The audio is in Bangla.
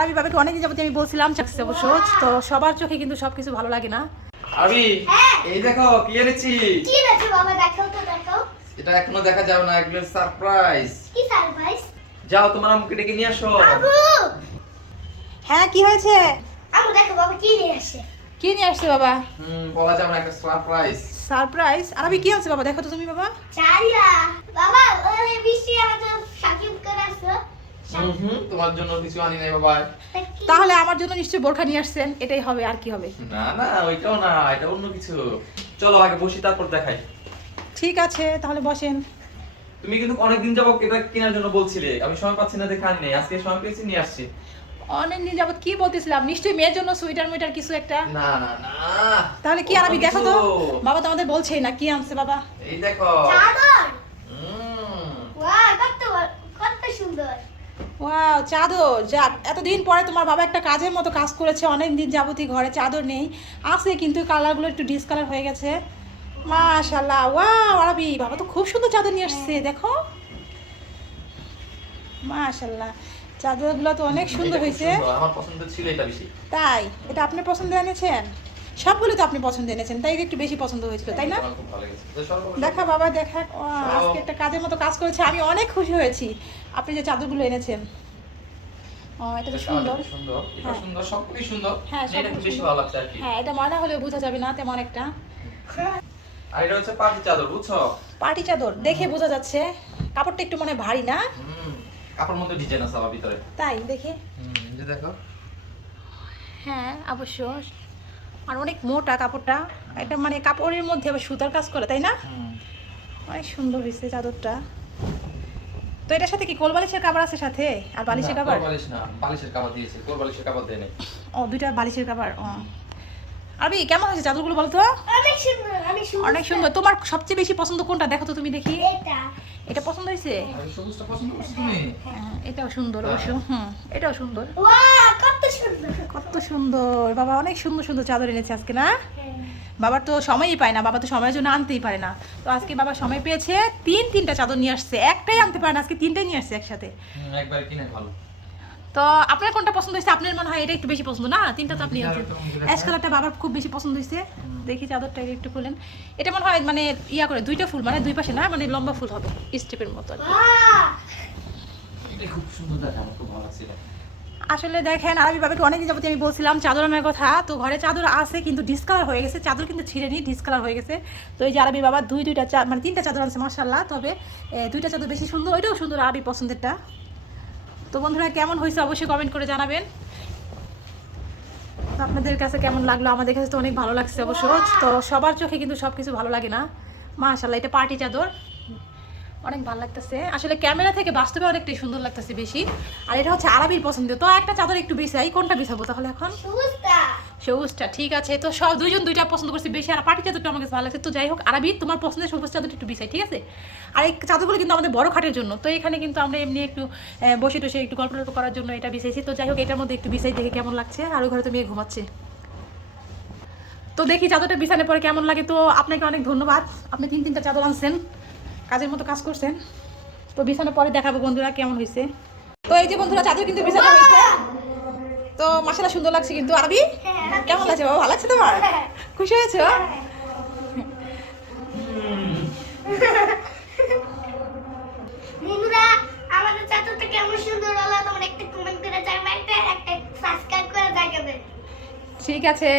আমি বাবাকে অনেকদিন যাবত আমি বলছিলাম চাকরি অবশ্য তো সবার চোখে কিন্তু সবকিছু ভালো লাগে না। আবি হ্যাঁ। এই দেখো কি এনেছি? কি আছে বাবা দেখাও তো দেখাও। এটা এখনও দেখা যাবে না এগুলো সারপ্রাইজ কি সারপ্রাইজ যাও তোমার আম্মুকে ডেকে নিয়ে আসো। আবু! হ্যাঁ কি হয়েছে? আবু দেখো বাবা কি নিয়ে আসে? কি নিয়ে আসছে বাবা? হুম বলা যাবে না একটা সারপ্রাইজ সারপ্রাইজ আর আমি কি আনছে বাবা? দেখো তো তুমি বাবা। চারিয়া। বাবা ওই বৃষ্টি আমাদের সাকিব করে আসো হুম হুম তোমার জন্য কিছু আনি নাই বাবা। তাহলে আমার জন্য নিশ্চয়ই বোরখা নিয়ে আসছেন এটাই হবে আর কি হবে? না না ওইটাও না এটা অন্য কিছু। চলো আগে বসি তারপর দেখাই। ঠিক আছে তাহলে বসেন। তুমি কিন্তু অনেকদিন যাব এটা কেনার জন্য বলছিলে। আমি সময় পাচ্ছি না দেখে আনি নাই। আজকে সময় পেয়েছি নিয়ে আসছি। অনেক দিন যাবত কি বলতেছিলাম? নিশ্চয়ই মেয়ের জন্য সুইটার মুইটার কিছু একটা? না না না। তাহলে কি আর আমি দেখো তো? বাবা তো আমাদের বলছেই না কি আনছে বাবা? এই দেখো। চাদর। হুম। ওয়াও কত কত সুন্দর। ওয়াও চাদর। যাক এতদিন পরে তোমার বাবা একটা কাজের মতো কাজ করেছে অনেক দিন যাবতীয় ঘরে চাদর নেই। আছে কিন্তু কালারগুলো একটু ডিসকালার হয়ে গেছে। মাশাল্লাহ ওয়াও আরবি বাবা তো খুব সুন্দর চাদর নিয়ে আসছে দেখো। মাশাল্লাহ চাদরগুলো তো অনেক সুন্দর হয়েছে। আমার পছন্দ ছিল এটা বেশি। তাই এটা আপনি পছন্দ এনেছেন? সবগুলো তো আপনি পছন্দ এনেছেন তাই একটু বেশি পছন্দ হয়েছিল তাই না। দেখা বাবা দেখা। আজকে একটা কাজের মতো কাজ করেছে আমি অনেক খুশি হয়েছি। আপনি যে চাদরগুলো এনেছেন। এটা তো সুন্দর। সুন্দর। হ্যাঁ। সুন্দর হ্যাঁ, এটা হ্যাঁ ময়না হলেও বোঝা যাবে না তেমন একটা। আর এটা হচ্ছে পার্টি চাদর বুঝছ? পার্টি চাদর দেখে বোঝা যাচ্ছে। কাপড়টা একটু মনে ভারী না? কাপড় মধ্যে ডিজাইন আছে ভিতরে। তাই দেখে। যে দেখো। হ্যাঁ অবশ্য। আর অনেক মোটা কাপড়টা। এটা মানে কাপড়ের মধ্যে আবার সুতার কাজ করে তাই না? অনেক সুন্দর হয়েছে চাদরটা। তো এটার সাথে কি কোল বালিশের কাপড় আছে সাথে? আর বালিশের কাপড় বালিশ না বালিশের কাপড় দিয়েছে কোল বালিশের কাপড় দেয় ও দুইটা বালিশের কাপড় ও। আরবি কেমন হয়েছে চাদরগুলো বলো তো? অনেক সুন্দর অনেক সুন্দর। অনেক সুন্দর। তোমার সবচেয়ে বেশি পছন্দ কোনটা? দেখো তো তুমি দেখি। এটা। এটা পছন্দ হয়েছে? তুমি? হ্যাঁ, এটাও সুন্দর অবশ্য। হুম এটাও সুন্দর। কত সুন্দর। কত সুন্দর। বাবা অনেক সুন্দর সুন্দর চাদর এনেছে আজকে না? বাবার তো সময়ই পায় না বাবা তো সময়ের জন্য আনতেই পারে না। তো আজকে বাবা সময় পেয়েছে তিন তিনটা চাদর নিয়ে আসছে। একটাই আনতে পারে না আজকে তিনটাই নিয়ে আসছে একসাথে। একবার কিনে ভালো তো আপনার কোনটা পছন্দ হয়েছে? আপনার মনে হয় এটা একটু বেশি পছন্দ না? তিনটা তো আপনি অ্যাশ কালারটা বাবার খুব বেশি পছন্দ হয়েছে। দেখি চাদরটা একটু খুলেন। এটা মনে হয় মানে ইয়া করে দুইটা ফুল মানে দুই পাশে না মানে লম্বা ফুল হবে স্টেপের মতো আসলে দেখেন আরবি বাবাকে অনেকদিন যাবত আমি বলছিলাম চাদর আনার কথা। তো ঘরে চাদর আছে কিন্তু ডিসকালার হয়ে গেছে। চাদর কিন্তু ছিঁড়ে নি ডিসকালার হয়ে গেছে। তো এই যে আরবি বাবা দুই দুইটা চা মানে তিনটা চাদর আনছে মার্শাল্লাহ তবে দুইটা চাদর বেশি সুন্দর ওইটাও সুন্দর আরবি পছন্দেরটা। তো বন্ধুরা, কেমন হয়েছে অবশ্যই কমেন্ট করে জানাবেন। আপনাদের কাছে কেমন লাগল? আমাদের কাছে তো অনেক ভালো লাগছে অবশ্য। তো সবার চোখে কিন্তু সব কিছু ভালো লাগে না। মাশাল্লাহ এটা পার্টি চাদর। অনেক ভালো লাগতেছে। আসলে ক্যামেরা থেকে বাস্তবে অনেকটাই সুন্দর লাগতেছে বেশি। আর এটা হচ্ছে আরবির পছন্দ তো একটা চাদর একটু বিছাই। কোনটা বিছাবো তাহলে এখন? সবুজটা ঠিক আছে? তো সব দুইজন দুইটা পছন্দ করছি বেশি, আর পার্টি চাদরটা আমার কাছে ভালো লাগছে। তো যাই হোক, আরবি, তোমার পছন্দের সবুজ চাদরটা একটু বিছাই, ঠিক আছে? আর এই চাদরগুলো কিন্তু আমাদের বড় খাটের জন্য, তো এখানে কিন্তু আমরা এমনি একটু বসে টসে একটু গল্প টল্প করার জন্য এটা বিছাইছি। তো যাই হোক, এটার মধ্যে একটু বিছাই দেখে কেমন লাগছে, আর ওই ঘরে তো মেয়ে ঘুমাচ্ছে। তো দেখি চাদরটা বিছানোর পরে কেমন লাগে। তো আপনাকে অনেক ধন্যবাদ। আপনি তিন তিনটা চাদর আনছেন, কাজের মতো কাজ করছেন। তো বিছানোর পরে দেখাবো বন্ধুরা কেমন হয়েছে। তো এই যে বন্ধুরা, চাদর কিন্তু বিছানো হয়েছে। তো মাসালা সুন্দর লাগছে কিন্তু। আরবি? কেমন লাগছে বাবা? ভালো লাগছে তোমার? খুশি হয়েছো? বন্ধুরা আমাদের চাচাটা কেমন সুন্দর হলো? তোমরা একটা কমেন্ট করে জানাবে একটা একটা সাবস্ক্রাইব করে জানাবে। ঠিক আছে।